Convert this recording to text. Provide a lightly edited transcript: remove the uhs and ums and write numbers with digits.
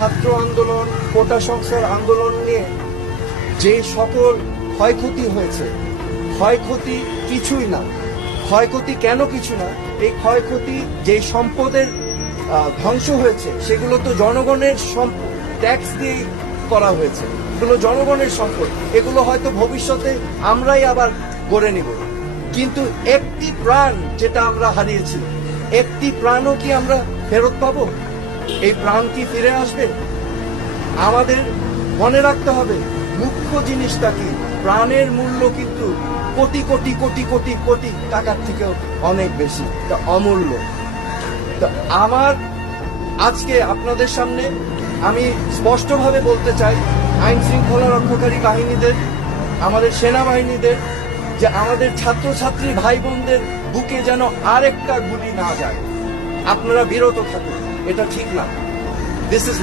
ছাত্র আন্দোলন, কোটা সংস্কার আন্দোলন নিয়ে যে সকল ক্ষয়ক্ষতি হয়েছে, ক্ষয়ক্ষতি কিছুই না। ক্ষয়ক্ষতি কেন কিছু না? এই ক্ষয়ক্ষতি যে সম্পদের ধ্বংস হয়েছে সেগুলো তো জনগণের সম্পদ, ট্যাক্স দিয়ে করা হয়েছে। এগুলো জনগণের সম্পদ, এগুলো হয়তো ভবিষ্যতে আমরাই আবার গড়ে নিব। কিন্তু একটি প্রাণ যেটা আমরা হারিয়েছি, একটি প্রাণও কি আমরা ফেরত পাবো? এই প্রাণ কি ফিরে আসবে? আমাদের মনে রাখতে হবে মুখ্য জিনিসটা কি, প্রাণের মূল্য কিন্তু কোটি কোটি কোটি কোটি কোটি টাকার থেকেও অনেক বেশি, তা অমূল্য। তো আমার আজকে আপনাদের সামনে আমি স্পষ্টভাবে বলতে চাই আইন শৃঙ্খলা রক্ষাকারী বাহিনীদের, আমাদের সেনাবাহিনীদের, যে আমাদের ছাত্রছাত্রী ভাই বোনদের বুকে যেন আরেকটা গুলি না যায়। আপনারা বিরত থাকুন, এটা ঠিক না। This is